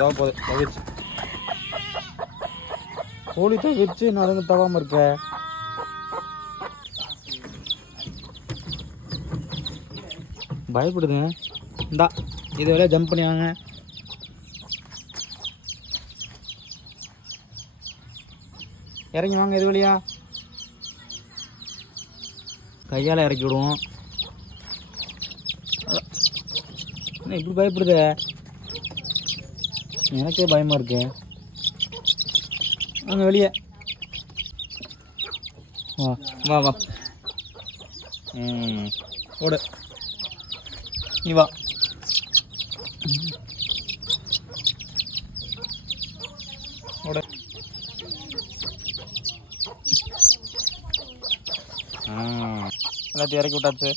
தவ போகுது தவிச்சு கோழி தவிச்சு நான் அதுங்க தவாமல் இருக்க பயப்படுதுங்க. இந்தா இது வழியாக ஜம்ப் பண்ணி வாங்க. இறங்கி வாங்க இது வழியா. கையால் இறக்கி விடுவோம். என்ன இப்படி பயப்படுது? எனக்கே பயமாக இருக்கு. வாங்க வெளியே வா வா வா. ஓடு நீ வா. ஓடு. எல்லாத்தையும் இறக்கி விட்டாச்சு.